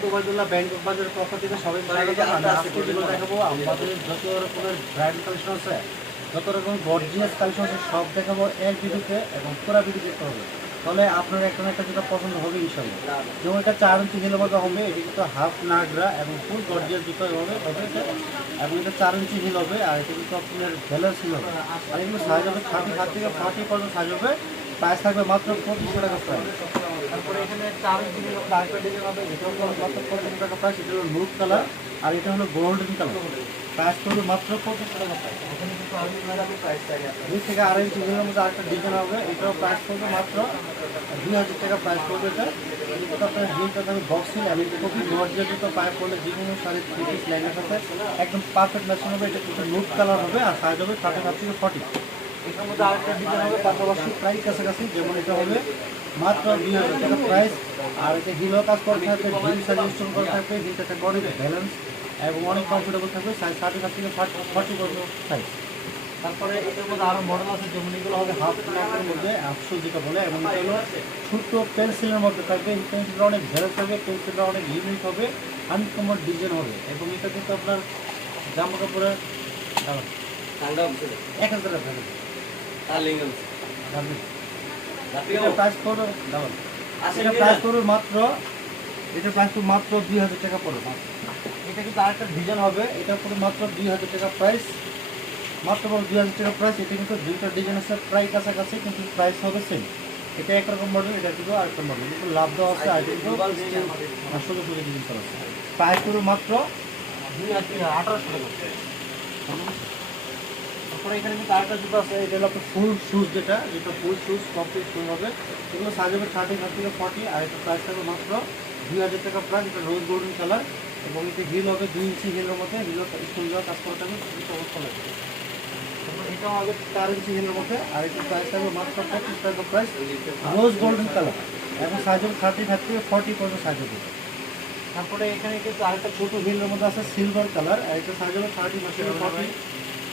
Mohammad Obaidullah Bangkok বাজারের পক্ষ থেকে সবাই আজকে যেগুলো দেখাবো আমাদের যত রকমের ব্র্যান্ড কালেকশন আছে যত রকম গর্জিয়াস কালেকশন আছে সব দেখাবো এক ভিডিওতে এবং পুরা ভিডিও দেখতে হবে। তাহলে আপনার একটা একটা যেটা পছন্দ হবে ইনশাল্লাহ যেমন এটা চার ইঞ্চি হিল মতো হবে এটি কিন্তু হাফ নাগরা এবং ফুল গর্জিয়াস জুতো হবে এবং এটা চার ইঞ্চি হিল হবে আর এটা কিন্তু আপনার ব্যালেন্স হিল হবে। আর এগুলো সাইজ হবে থার্টি ফাইভ থেকে ফর্টি পর্যন্ত সাইজ হবে। প্রাইস থাকবে মাত্র পঁচিশশো টাকা প্রাইস তারপরে এখানে চার হিল হবে আরেকটা হবে, এটা হলো টাকা প্রাইস এটা হলো নুট কালার আর এটা হলো গোল্ডেন কালার প্রাইস পড়বে মাত্র পঁচিশশো টাকা দুই থেকে আড়াই ইঞ্চি মধ্যে আরেকটা ডিজাইন হবে, এটাও প্রাইস পড়বে মাত্র দুই হাজার টাকা প্রাইস পড়বে এটা। এটা আপনার হিলটা থাকবে বক্স আমি খুবই গর্জিয়াস জুতো পায়ে পড়লে যে কোনো শাড়ির থ্রি পিস লাইনের সাথে একদম পারফেক্ট ম্যাচিং হবে, এটা কিন্তু নুট কালার হবে, আর সাইজ হবে থার্টি ফাইভ থেকে ফর্টি এটার মধ্যে আরেকটা ডিজাইন হবে, পাশাপাশি প্রাইস কাছাকাছি, যেমন এটা হবে মাত্র দুই হাজার টাকা প্রাইস আর এটা হিলও কাজ করা থাকবে হিল সাজেশন করা থাকবে হিলটা থাকবে অনেক ব্যালেন্স এবং অনেক কমফোর্টেবল থাকবে সাইজ থার্টি ফাইভ থেকে ফর্টি পর্যন্ত সাইজ তারপরে এটার মধ্যে আরও মডেল আছে যেমন এগুলো হবে হাফ প্লাকের মধ্যে আফসো যেটা বলে এবং এটা হলো ছোট্ট পেন্সিলের মধ্যে থাকবে এই পেন্সিলটা অনেক ভ্যারাস থাকবে পেন্সিলটা অনেক ইউনিক হবে আনকমন ডিজাইন হবে এবং এটা কিন্তু আপনার জামা কাপড়ের এক হাজার টাকা। থাকবে এটা প্রাইস পড়বে ডাবল এটা প্রাইস পড়বে মাত্র এটা প্রাইস মাত্র দুই হাজার টাকা পড়বে। এটা কিন্তু আরেকটা ডিজাইন হবে এটা পড়বে মাত্র দুই হাজার টাকা প্রাইস মাত্র দুই হাজার টাকা প্রাইস এটা কিন্তু দুইটা ডিজাইন আছে প্রায় কাছাকাছি কিন্তু প্রাইস হবে সেম এটা একরকম মডেল এটা কিন্তু আরেকটা মডেল কিন্তু লাভ দেওয়া আছে আর কিন্তু সুযোগ সুযোগ ডিজাইন করা আছে। প্রাইস মাত্র দুই হাজার আঠারোশো টাকা। তারপরে এখানে কিন্তু আরেকটা থার্টি এটা রোজ গোল্ডেন কালার হিলের মধ্যে এবং সাইজ হবে থার্টি থেকে ফর্টি পর্যন্ত সাইজ হবে। তারপরে এখানে কিন্তু আরেকটা ছোট হিলের মধ্যে আছে সিলভার কালার আর এটা সাইজ হবে থার্টি থেকে ফর্টি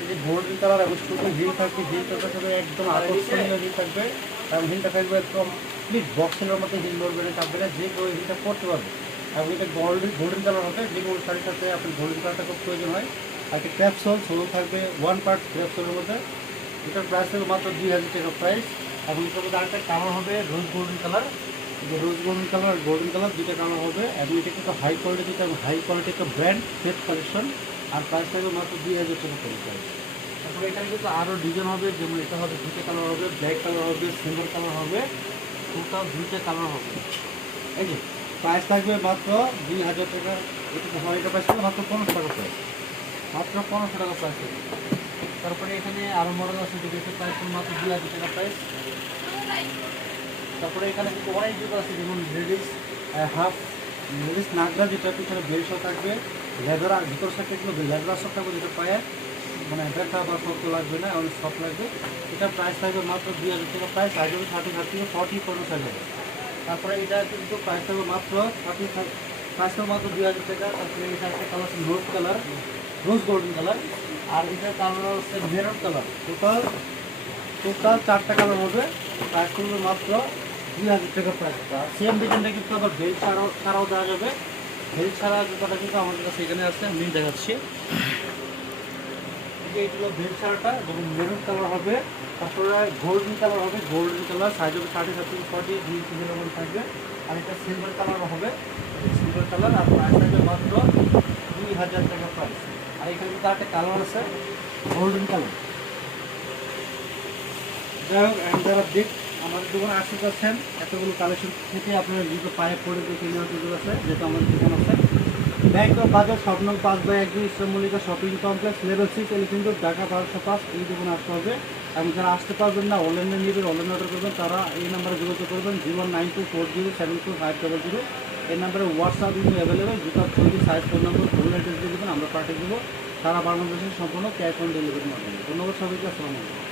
এই কালার এবং ছোট থাকবে একদম থাকবে। এবং হিলটা থাকবে একদম বক্সের মধ্যে হিল না যে পড়তে পারবে। এবং এটা গোল্ডেন গোল্ডেন কালার হবে, যে কোনো শাড়ির সাথে আপনার গোল্ডেন কালারটা খুব প্রয়োজন হয়। আর একটা ক্র্যাপসোল ছোটো থাকবে ওয়ান পার্ট ক্র্যাপসোলের মধ্যে। এটার প্রাইস মাত্র দুই হাজার টাকা প্রাইস এবং এটার কালার হবে rose golden colour rose golden colour আর কালার দুইটা কালার হবে। এবং এটা হাই কোয়ালিটি এবং high quality brand face collection আর প্রাইস থাকবে মাত্র দুই হাজার টাকা করে প্রাইস তারপরে এখানে কিন্তু আরও ডিজাইন হবে, যেমন এটা হবে দুইটা কালার হবে ব্ল্যাক কালার হবে সিলভার কালার হবে টোটাল দুইটা কালার হবে। এই যে প্রাইস থাকবে মাত্র দুই হাজার টাকা। এটা হয়, এটা প্রাইস থাকবে মাত্র পনেরোশো টাকা প্রাইস মাত্র পনেরোশো টাকা প্রাইস থাকবে। তারপরে এখানে আরও মডেল আছে, যেটা প্রাইস মাত্র দুই হাজার টাকা প্রাইস তারপরে এখানে কিন্তু অনেক জুতো আছে, যেমন লেডিস হাফ লেডিস নাগরা যেটা পিছনে বেল্ট থাকবে। লেদার ভিতর সাথে এগুলো লেদার সব থাকবে যেটা পায়ে মানে ব্যথা বা শক্ত লাগবে না, অনেক সফট লাগবে। এটা প্রাইস থাকবে মাত্র দুই হাজার টাকা। প্রাইস সাইজ হবে থার্টি ফাইভ থেকে ফর্টি পর্যন্ত সাইজ হবে তারপরে এটা কিন্তু প্রাইস থাকবে মাত্র থার্টি প্রাইস থাকবে মাত্র দুই হাজার টাকা। তারপরে এটা একটা কালার আছে rose colour rose golden colour আর এটা কালার হচ্ছে মেরুন কালার টোটাল টোটাল চারটা কালার হবে। প্রাইস করবে মাত্র দুই হাজার টাকা প্রাইস সেম ডিজাইনটা কিন্তু আবার বেল্ট ছাড়াও ছাড়াও দেওয়া যাবে। বেল্ট ছাড়া জুতাটা কিন্তু আমাদের কাছে এখানে আছে, আমি দেখাচ্ছি। এই এইগুলো বেল্ট ছাড়াটা যেমন মেরুন কালার হবে। তারপরে গোল্ডেন কালার হবে, গোল্ডেন কালার সাইজ হবে থার্টি থেকে ফর্টি থাকবে। আর এটা সিলভার কালার হবে সিলভার কালার, আর প্রাইস দুই হাজার টাকা প্রাইস আর এখানে কিন্তু একটা কালার আছে গোল্ডেন কালার যাই হোক যারা দেখ আমাদের দোকানে আসতে পারছেন এতগুলো কালেকশন থেকে আপনারা দুটো পায়ে পড়ে দেখে নেওয়ার সুযোগ আছে, যেহেতু আমাদের দোকান আছে। ব্যাংক অফ বাজার সব নং পাঁচ বাই এক দুই shopping complex level six elephant road Dhaka বারোশো পাঁচ এই দোকানে আসতে হবে। এবং যারা আসতে পারবেন না অনলাইনে নেবেন অনলাইন অর্ডার করবেন, তারা এই নাম্বারে যোগাযোগ করবেন zero nine two four zero seven two five double zero এই নাম্বারে হোয়াটসঅ্যাপ কিন্তু অ্যাভেলেবেল জুতার ছবি size phone number full address দিয়ে দেবেন, আমরা পাঠিয়ে দেবো। সারা বাংলাদেশে সম্পূর্ণ ক্যাশ অন ডেলিভারির মাধ্যমে। ধন্যবাদ সবাইকে, আসসালামু আলাইকুম।